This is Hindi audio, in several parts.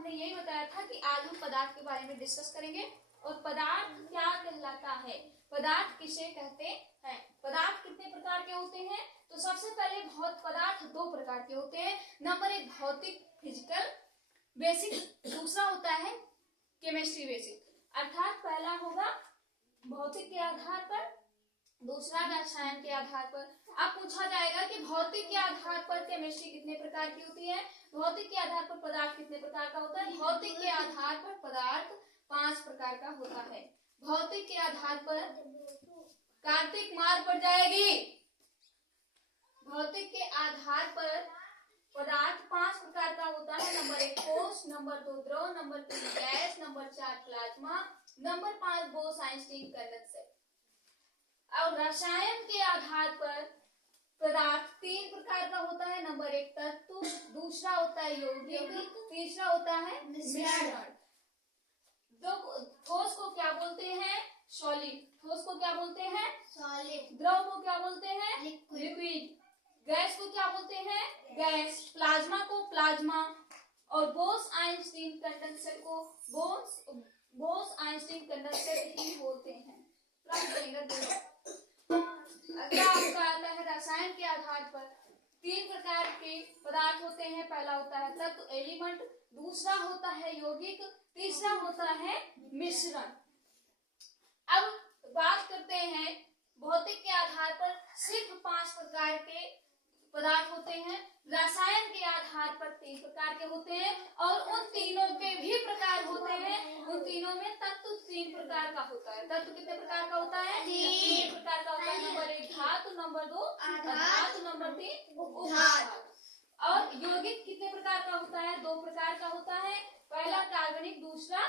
हमने यही बताया था कि आज हम पदार्थ के बारे में डिस्कस करेंगे। और पदार्थ क्या कहलाता है, पदार्थ किसे कहते हैं, पदार्थ कितने प्रकार के होते हैं। तो सबसे पहले पदार्थ दो प्रकार के होते हैं। नंबर एक भौतिक फिजिकल बेसिक, दूसरा होता है केमिस्ट्री बेसिक। अर्थात पहला होगा भौतिक के आधार पर, दूसरा रसायन के आधार पर। अब पूछा जाएगा कि भौतिक के आधार पर केमिस्ट्री कितने प्रकार की होती है, भौतिक के आधार पर पदार्थ कितने प्रकार का होता है। भौतिक के आधार पर पदार्थ 5 प्रकार का होता है। भौतिक के आधार पर कार्तिक मार पड़ जाएगी। भौतिक के आधार पर पदार्थ 5 प्रकार का होता है। नंबर 1 ठोस, नंबर 2 द्रव, number 3 gas, number 4 plasma, number 5 Bose-Einstein condenser. और रसायन के आधार पर पदार्थ 3 प्रकार का होता है। नंबर 1 तत्व, दूसरा होता है यौगिक, तीसरा होता है मिश्रण। ठोस को क्या बोलते हैं, सॉलिड। ठोस को क्या बोलते हैं, सॉलिड। द्रव को क्या बोलते हैं, लिक्विड। गैस को क्या बोलते हैं, गैस। प्लाज्मा को प्लाज्मा। और बोस-आइंस्टीन कंडेंसर को बोस-आइंस्टीन कंडेंसर ही बोलते हैं। अगला आपका आता है रसायन के आधार पर 3 प्रकार के पदार्थ होते हैं। पहला होता है तत्व एलिमेंट, दूसरा होता है यौगिक, तीसरा होता है मिश्रण। अब बात करते हैं भौतिक के आधार पर सिर्फ 5 प्रकार के पदार्थ होते हैं। रसायन के आधार पर 3 प्रकार के होते हैं और उन तीनों के भी प्रकार होते हैं। उन तीनों में तत्व 3 प्रकार का होता है। तत्व कितने प्रकार का होता है, 3 प्रकार का होता है। नंबर 1 धातु, नंबर 2 अधातु, नंबर 3 उपधातु। और यौगिक कितने प्रकार का होता है, 2 प्रकार का होता है। पहला कार्बनिक, दूसरा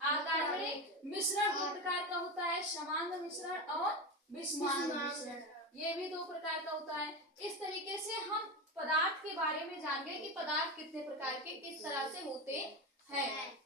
अकार्बनिक। मिश्रण 2 प्रकार का होता है, समांग मिश्रण और विषमांग मिश्रण। ये भी 2 प्रकार का होता है। इस तरीके से हम पदार्थ के बारे में जान गए कि पदार्थ कितने प्रकार के किस तरह से होते हैं।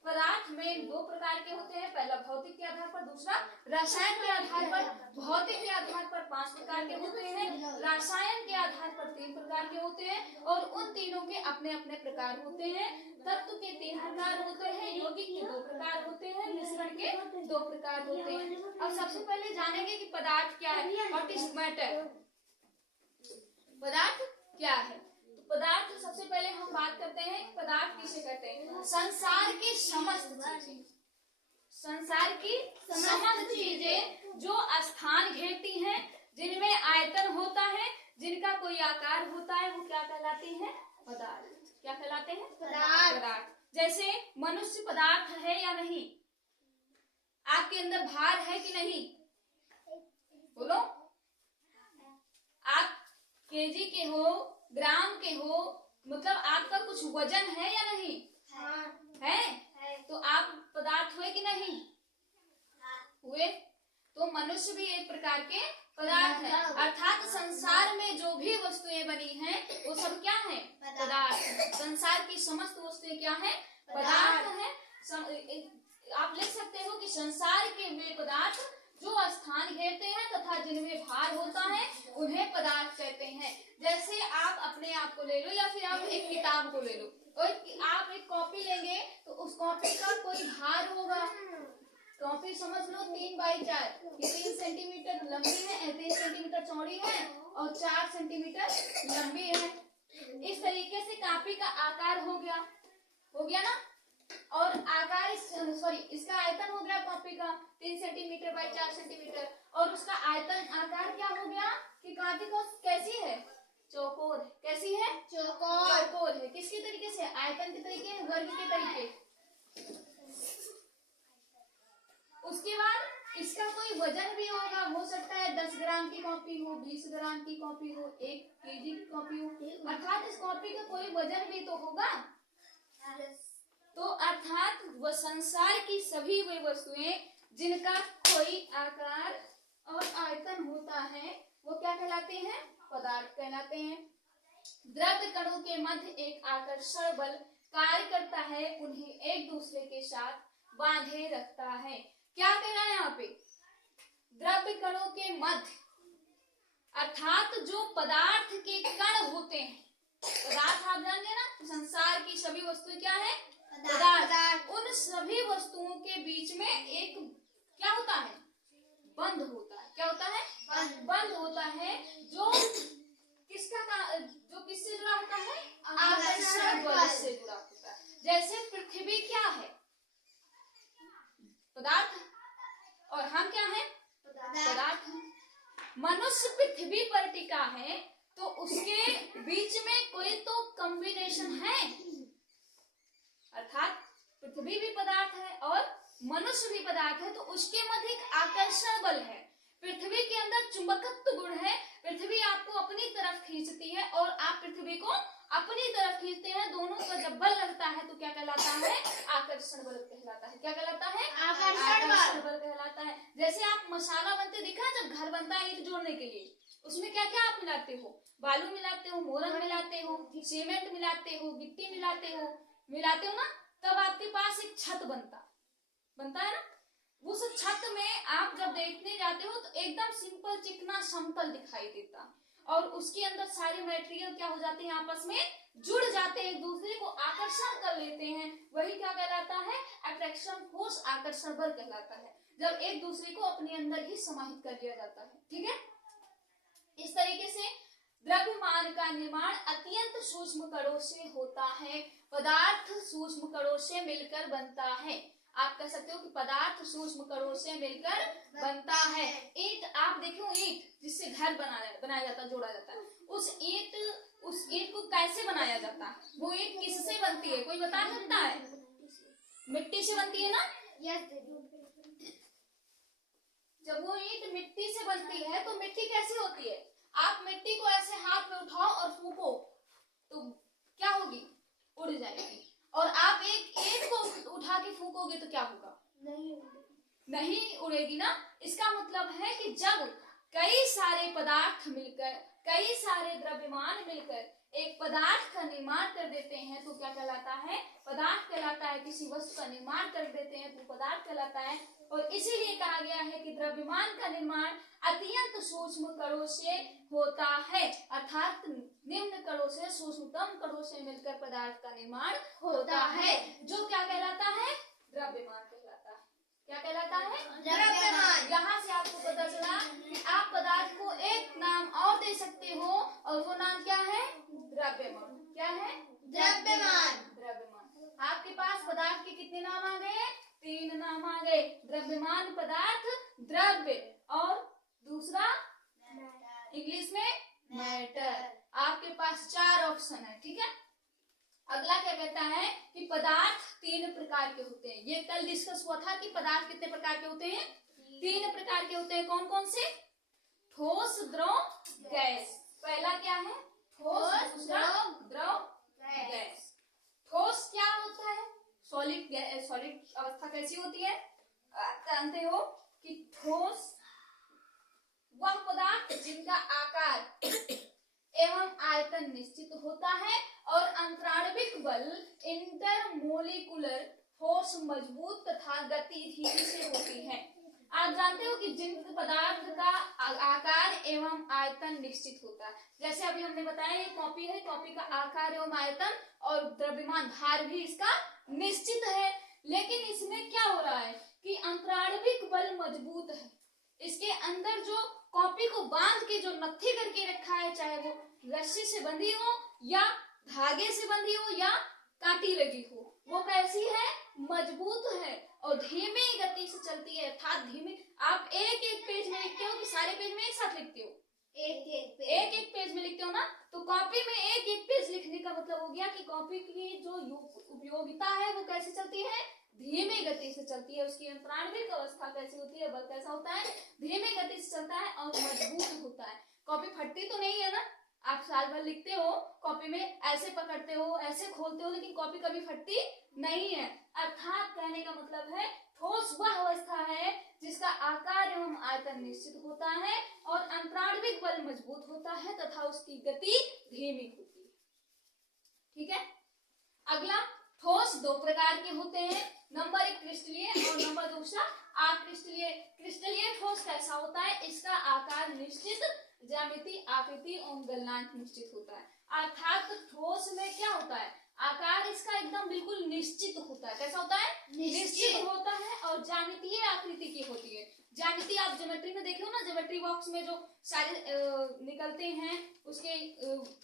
पदार्थ में 2 प्रकार के होते हैं। पहला भौतिक के आधार पर, दूसरा रसायन के आधार पर। भौतिक के आधार पर 5 प्रकार के होते हैं, रसायन के आधार पर 3 प्रकार के होते हैं और उन तीनों के अपने अपने प्रकार होते हैं। तत्व के 3 प्रकार होते हैं, यौगिक के 2 प्रकार होते हैं, मिश्रण के 2 प्रकार होते हैं। अब सबसे पहले जानेंगे कि पदार्थ क्या है, व्हाट इज मैटर। पदार्थ क्या है, तो पदार्थ सबसे पहले हम बात करते हैं पदार्थ किसे कहते हैं। संसार की समस्त चीजें, संसार की समस्त चीजें जो स्थान घेरती हैं, जिनमें आयतन होता है, जिनका कोई आकार होता है, वो क्या कहलाती है, पदार्थ। क्या कहलाते हैं, पदार्थ। जैसे मनुष्य पदार्थ है या नहीं, आपके अंदर भार है कि नहीं, बोलो। आप केजी के हो, ग्राम के हो, मतलब आपका कुछ वजन है या नहीं, है। तो आप पदार्थ हुए कि नहीं, हुए। तो मनुष्य भी एक प्रकार के पदार्थ है। अर्थात संसार में जो भी वस्तुएं बनी हैं वो सब क्या है, पदार्थ। संसार की समस्त वस्तुएं क्या है, पदार्थ है। आप लिख सकते हो कि संसार के वे पदार्थ जो स्थान घेरते हैं तथा जिनमें भार होता है उन्हें पदार्थ कहते हैं। जैसे आप अपने आप को ले लो या फिर आप एक किताब को ले लो और आप एक कॉपी लेंगे तो उस कॉपी का कोई भार होगा। कॉपी समझ लो 3x4, ये 3 सेंटीमीटर लंबी है, 3 सेंटीमीटर चौड़ी है और 4 सेंटीमीटर लंबी है। इस तरीके से कॉपी का आकार हो गया ना। और आकार इसका आयतन हो गया कॉपी का 3 सेंटीमीटर बाई 4 सेंटीमीटर। और उसका आयतन आकार क्या हो गया कि कॉपी को कैसी है, चौकोर। कैसी है, चौकोर है। किसके तरीके से, आयतन के तरीके, वर्ग के तरीके। उसके बाद इसका कोई वजन भी होगा, हो सकता है 10 ग्राम की कॉपी हो, 20 ग्राम की कॉपी हो, 1 केजी की कॉपी हो। अर्थात इस कॉपी का कोई वजन भी तो होगा। तो अर्थात वह संसार की सभी वे वस्तुएं जिनका कोई आकार और आयतन होता है वो क्या कहलाते हैं, पदार्थ कहलाते हैं। द्रव्य कणों के मध्य एक आकर्षण बल कार्य करता है, उन्हें एक दूसरे के साथ बांधे रखता है। क्या कह रहा है यहाँ पे, द्रव्य कणों के मध्य, अर्थात जो पदार्थ के कण होते हैं। पदार्थ आप जान गए ना, संसार की सभी वस्तुएं क्या है, पदार्थ। पदार्थ, उन सभी वस्तुओं के बीच में एक क्या होता है, बंध होता है। क्या होता है, बंध होता है, जो किससे जुड़ा होता है, आकर्षण बल से जुड़ा होता है। जैसे पृथ्वी क्या है, पदार्थ, और हम क्या है, पदार्थ। मनुष्य पृथ्वी पर टिका है तो उसके बीच में कोई तो कॉम्बिनेशन है, अर्थात पृथ्वी भी पदार्थ है और मनुष्य भी पदार्थ है, तो उसके मध्य एक आकर्षण बल है। पृथ्वी के अंदर चुंबकत्व गुण है, पृथ्वी आपको अपनी तरफ खींचती है और आप पृथ्वी को अपनी तरफ खींचते हैं। दोनों का जब बल लगता है तो क्या कहलाता है, आकर्षण बल कहलाता है। क्या कहलाता है, आकर्षण बल कहलाता है। जैसे आप मसाला बनते देखा, जब घर बनता है ईंट जोड़ने के लिए, उसमें क्या क्या आप मिलाते हो, बालू मिलाते हो, मोरंग मिलाते हो, सीमेंट मिलाते हो, गिट्टी मिलाते हो ना, तब आपके पास एक छत बनता है ना। उस छत में आप जब देखने जाते हो तो एकदम सिंपल चिकना समतल दिखाई देता, और उसके अंदर सारे मटेरियल क्या हो जाते हैं, आपस में जुड़ जाते हैं, एक दूसरे को आकर्षण कर लेते हैं। वही क्या कहलाता है, अट्रैक्शन फोर्स, आकर्षण बल कहलाता है, जब एक दूसरे को अपने अंदर ही समाहित कर लिया जाता है। ठीक है, इस तरीके से द्रव्यमान का निर्माण अत्यंत सूक्ष्म कणों से होता है। पदार्थ सूक्ष्म कणों से मिलकर बनता है। आप कह सकते हो कि पदार्थ सूक्ष्म कणों से मिलकर बनता है। ईंट, आप देखो ईंट जिससे घर बनाया जाता, जोड़ा जाता है, उस ईंट को कैसे बनाया जाता है, वो ईंट किससे बनती है, कोई बता सकता है? मिट्टी से बनती है ना। जब वो ईंट मिट्टी से बनती है तो मिट्टी कैसी होती है, आप मिट्टी को ऐसे हाथ में उठाओ और फूको तो क्या होगी, उड़ जाएगी। और आप एक ईंट को उठा के फूकोगे तो क्या होगा, नहीं उड़ेगी ना। इसका मतलब है कि जब कई सारे पदार्थ मिलकर, कई सारे द्रव्यमान मिलकर एक पदार्थ का निर्माण कर देते हैं तो क्या कहलाता है, पदार्थ कहलाता है। किसी वस्तु का निर्माण कर देते हैं तो पदार्थ कहलाता है। और इसीलिए कहा गया है कि द्रव्यमान का निर्माण अत्यंत सूक्ष्म कणों से होता है, अर्थात निम्न कणों से, सूक्ष्मतम कणों से मिलकर पदार्थ का निर्माण होता है, जो क्या कहलाता है, द्रव्यमान कहलाता है। क्या कहलाता है, द्रव्यमान। यहाँ से आपको पता चला कि आप पदार्थ को एक नाम और दे सकते हो, और वो नाम क्या है, द्रव्यमान। क्या है, द्रव्यमान। आपके पास पदार्थ के कितने नाम आ गए, 3 नाम आ गए, द्रव्यमान, पदार्थ, द्रव्य, और दूसरा इंग्लिश में मैटर। आपके पास 4 ऑप्शन है। ठीक है, अगला क्या कहता है कि पदार्थ 3 प्रकार के होते हैं। ये कल डिस्कस हुआ था कि पदार्थ कितने प्रकार के होते हैं, 3 प्रकार के होते हैं। कौन कौन से, ठोस, द्रव, गैस। पहला क्या है, ठोस, दूसरा द्रव, गैस। ठोस क्या होता है, सॉलिड अवस्था कैसी होती है, आप जानते हो कि ठोस वह पदार्थ जिनका आकार एवं आयतन निश्चित होता है और अंतराणविक बल, इंटरमोलिकुलर फोर्स मजबूत तथा गति धीमी से होती है। आप जानते हो कि जिन पदार्थ का आकार एवं आयतन निश्चित होता है, जैसे अभी हमने बताया ये कॉपी है, कॉपी का आकार एवं आयतन और द्रव्यमान भार भी इसका निश्चित है। लेकिन इसमें क्या हो रहा है कि अंतराणविक बल मजबूत है, इसके अंदर जो कॉपी को बांध के जो नत्थी करके रखा है, चाहे वो रस्सी से बंधी हो या धागे से बंधी हो या कांटी लगी हो, वो कैसी है, मजबूत है और धीमी गति से चलती है। अर्थात धीमी, आप एक एक पेज में लिखते हो कि सारे पेज में एक साथ लिखते हो, एक एक पेज में लिखते हो ना, तो कॉपी में एक एक पेज लिखने का मतलब हो गया कि कॉपी की जो उपयोगिता है वो कैसे चलती है, धीमी गति से चलती है। उसकी अंतराणविक अवस्था कैसी होती है, बल कैसा होता है, धीमी गति से चलता है और मजबूत होता है। कॉपी फटती तो नहीं है ना, आप साल भर लिखते हो, कॉपी में ऐसे पकड़ते हो, ऐसे खोलते हो, लेकिन कॉपी कभी फटती नहीं है। अर्थात कहने का मतलब है ठोस वह अवस्था है जिसका आकार एवं आयतन निश्चित होता है और अंतराणविक बल मजबूत होता है तथा उसकी गति धीमी होती है। ठीक है, अगला, ठोस 2 प्रकार के होते हैं, नंबर 1 क्रिस्टलीय और नंबर 2 अक्रिस्टलीय। क्रिस्टलीय ठोस कैसा होता है, इसका आकार निश्चित, ज्यामिति, आकृति और गलनांक निश्चित होता है। अर्थात ठोस में क्या होता है, आकार इसका एकदम बिल्कुल निश्चित होता है। कैसा होता है? निश्चित होता है और ज्यामितीय आकृति की होती है। ज्यामिति आप ज्योमेट्री में देखे हो ना, ज्योमेट्री बॉक्स में जो सारे निकलते हैं उसके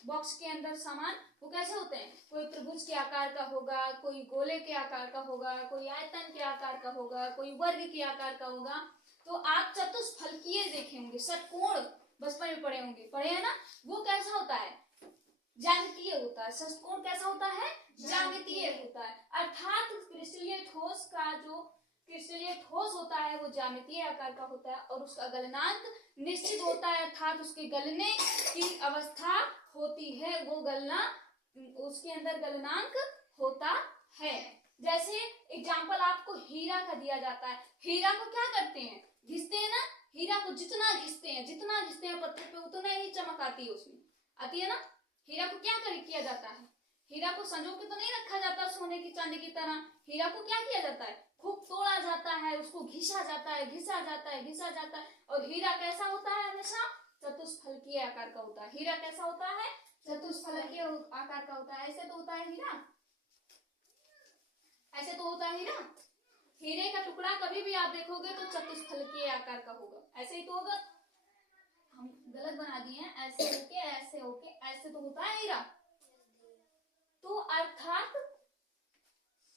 बॉक्स के अंदर सामान, वो कैसे होते हैं? कोई त्रिभुज के आकार का होगा, कोई गोले के आकार का होगा, कोई आयतन के आकार का होगा, कोई वर्ग के आकार का होगा। तो आप चतुष्फलकीय देखे होंगे, षटकोण बचपन में पढ़े होंगे, पढ़े हैं ना? वो कैसा होता है? ज्यामितीय होता है। षटकोण कैसा होता है? ज्यामितीय होता है। अर्थात क्रिस्टलीय ठोस का जो क्रिस्टलीय ठोस होता है वो ज्यामितीय आकार का होता है और उसका गलनांक निश्चित होता है, अर्थात उसके गलने की अवस्था होती है, वो गलना, उसके अंदर गलनांक होता है। जैसे एग्जाम्पल आपको हीरा का दिया जाता है। हीरा को क्या करते हैं? घिसते हैं ना। हीरा को जितना घिसते हैं पत्थर पे उतना ही चमक आती है, उसमें आती है ना। हीरा को क्या किया जाता है? हीरा को संजो के तो नहीं रखा जाता सोने की चांदी की तरह। हीरा को क्या किया जाता है? खूब तोड़ा जाता है, उसको घिसा जाता है। और हीरा कैसा होता है? हमेशा चतुष्फलकीय आकार का होता है। हीरा कैसा होता है? चतुष्फलकीय आकार का होता है। ऐसे तो होता है हीरा, ऐसे तो होता है हीरा। हीरे का टुकड़ा कभी भी आप देखोगे तो चतुष्फलकीय आकार का होगा, ऐसे ही तो होगा। हम गलत बना दिए हैं, ऐसे होके ऐसे तो होता है हीरा। तो अर्थात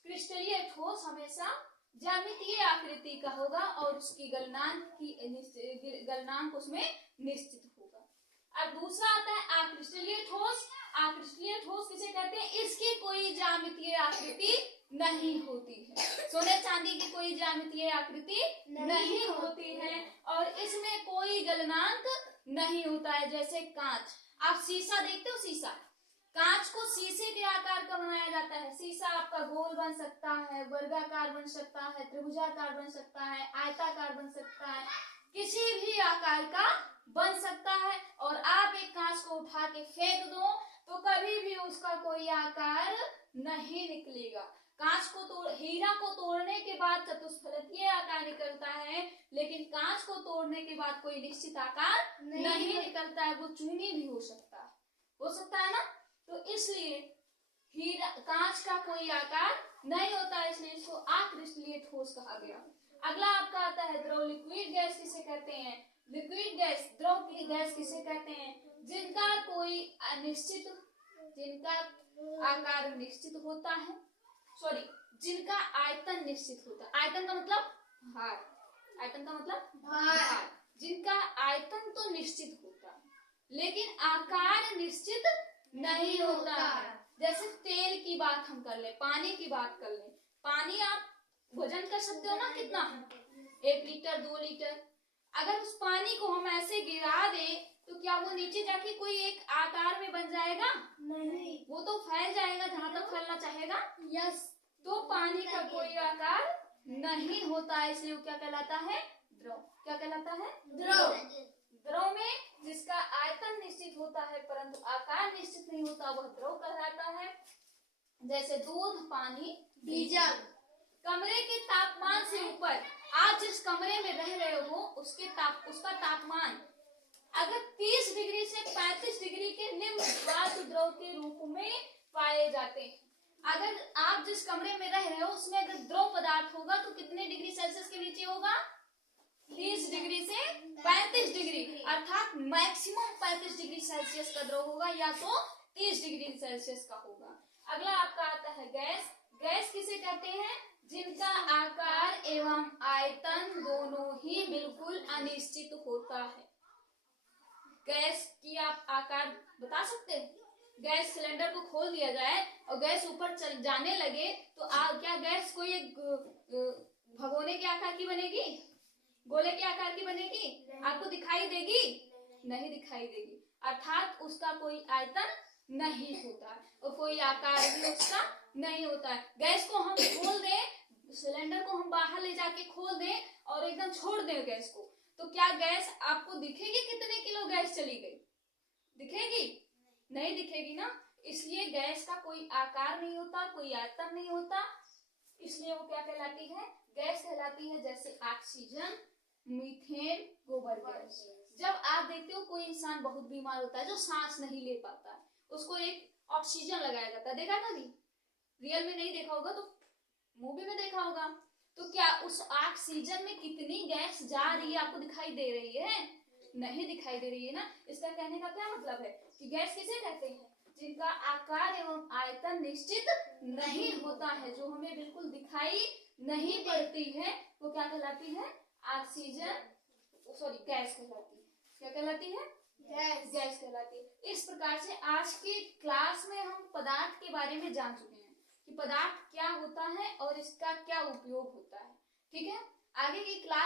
क्रिस्टलीय ठोस हमेशा ज्यामितीय आकृति का होगा और उसकी गलनांक उसमें निश्चित होगा। अब दूसरा आता है अक्रिस्टलीय ठोस। अक्रिस्टलीय ठोस किसे कहते हैं? इसकी कोई ज्यामितीय आकृति नहीं होती है। सोने चांदी की कोई ज्यामितीय आकृति नहीं होती है और इसमें कोई गलनांक नहीं होता है। जैसे कांच, आप शीशा देखते हो, शीशा, कांच को शीशे के आकार का बनाया जाता है। शीशा आपका गोल बन सकता है, वर्गाकार बन सकता है, त्रिभुजाकार बन सकता है, आयताकार बन सकता है, किसी भी आकार का बन सकता है। और आप एक कांच को उठा के फेंक दो तो कभी भी उसका कोई आकार नहीं निकलेगा। कांच को हीरा को तोड़ने के बाद चतुष्फलकीय आकार निकलता है, लेकिन कांच को तोड़ने के बाद कोई निश्चित आकार नहीं निकलता है। वो चूनी भी हो सकता है ना। तो इसलिए हीरा, कांच का कोई आकार नहीं होता है, इसलिए इसको अक्रिस्टलीय ठोस कहा गया। अगला आपका आता है द्रव। लिक्विड गैस किसे कहते हैं? लिक्विड गैस, द्रव की गैस किसे कहते हैं? जिनका कोई अनिश्चित, जिनका आकार निश्चित होता है, सॉरी, जिनका आयतन निश्चित होता है। आयतन का मतलब भार, आयतन का मतलब भार। जिनका आयतन तो निश्चित होता है लेकिन आकार निश्चित नहीं होता है। जैसे तेल की बात हम कर ले, पानी की बात कर ले। पानी आप वजन कर सकते हो ना, कितना? 1 लीटर 2 लीटर। अगर उस पानी को हम ऐसे गिरा दें तो क्या वो नीचे जाके कोई एक आकार में बन जाएगा? नहीं, वो तो फैल जाएगा जहां तक फैलना चाहेगा। यस, तो पानी का कोई आकार नहीं होता है, इसलिए वो क्या कहलाता है? द्रव। क्या कहलाता है? द्रव। द्रव में जिसका आयतन निश्चित होता है परंतु आकार निश्चित नहीं होता, वह द्रव कहलाता है। जैसे दूध, पानी, डीजल। कमरे के तापमान से ऊपर, आप जिस कमरे में रह रहे हो उसका तापमान अगर 30 डिग्री से 35 डिग्री के निम्न वाष्प द्रव के रूप में पाए जाते हैं। अगर आप जिस कमरे में रह रहे हो उसमें अगर द्रव पदार्थ होगा तो कितने डिग्री सेल्सियस के नीचे होगा? 30 डिग्री से 35 डिग्री, अर्थात मैक्सिमम 35 डिग्री सेल्सियस का द्रव होगा या तो 30 डिग्री सेल्सियस का होगा। अगला आपका आता है गैस। गैस किसे कहते हैं? जिनका आकार एवं आयतन दोनों ही बिल्कुल अनिश्चित होता है। गैस की आप आकार बता सकते हैं? गैस सिलेंडर को खोल दिया जाए और गैस ऊपर चल जाने लगे तो क्या गैस कोई एक भगोने के आकार की बनेगी? गोले के आकार की बनेगी? आपको दिखाई देगी? नहीं दिखाई देगी, अर्थात उसका कोई आयतन नहीं होता है और कोई आकार भी उसका नहीं होता है। गैस को हम खोल दें, सिलेंडर को हम बाहर ले जाके खोल दें और एकदम छोड़ दें गैस को, तो क्या गैस आपको दिखेगी? कितने किलो गैस चली गई? दिखेगी? नहीं दिखेगी ना। इसलिए गैस का कोई आकार नहीं होता, कोई आयतन नहीं होता, इसलिए वो क्या कहलाती है? गैस कहलाती है। जैसे ऑक्सीजन, मीथेन, गोबर गैस। जब आप देखते हो कोई इंसान बहुत बीमार होता है जो सांस नहीं ले पाता है, उसको एक ऑक्सीजन लगाया जाता है, देखा था नहीं? रियल में नहीं देखा होगा तो मूवी में देखा होगा। तो क्या उस ऑक्सीजन में कितनी गैस जा रही है आपको दिखाई दे रही है? नहीं दिखाई दे रही है ना। इसका कहने का क्या मतलब है कि गैस किसे कहते हैं? जिनका आकार एवं आयतन निश्चित नहीं होता है, जो हमें बिल्कुल दिखाई नहीं पड़ती है, वो क्या कहलाती है? ऑक्सीजन, सॉरी गैस कहलाती है। क्या कहलाती है? गैस कहलाती है। इस प्रकार से आज की क्लास में हम पदार्थ के बारे में जान चुके हैं कि पदार्थ क्या होता है और इसका क्या उपयोग होता है। ठीक है, आगे की क्लास